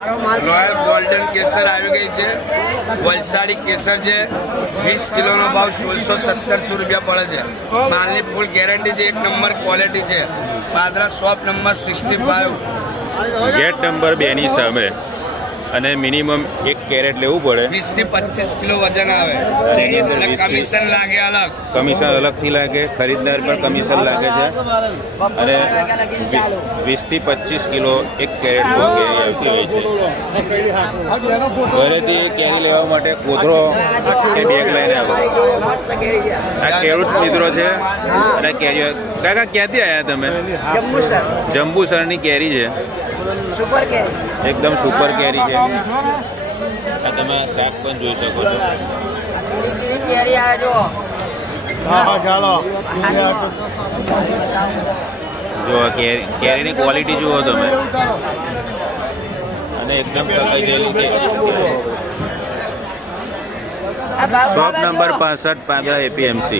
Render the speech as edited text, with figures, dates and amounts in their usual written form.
Royal golden કેસર આવી ગઈ છે. વલસાડી કેસર છે. 20 કિલોનો ભાવ 1617 રૂપિયા પડે છે. માલની ફૂલ ગેરંટી છે. એક નંબર ક્વોલિટી છે. Padra shop number 65. Gate number 2 ની સામે અને મિનિમમ 1 કેરેટ લેવું પડે. 20 થી 25 કિલો વજન આવે. કમિશન લાગે અલગ. કમિશન અલગથી લાગે. ખરીદદાર પર કમિશન લાગે છે. અને 20 થી 25 કિલો 1 કેરેટ કેરી આવતી હોય છે. ઘરેથી કેરી લેવા માટે કોથળો કે બેગ લઈને આવો. આ ખેડૂત મિત્રો છે અને કેરીઓ. કાકા ક્યાંથી આવ્યા તમે? જંબુસરની કેરી છે. સુપર કેરી એકદમ સુપર કેરી છે. આ તમે શાક પણ જોઈ શકો છો. કેરી આવે જો જો કેરીની ક્વોલિટી જુઓ તમે. અને એકદમ સકાઈ ગયેલી છે. Shop number 65 Padra APMC.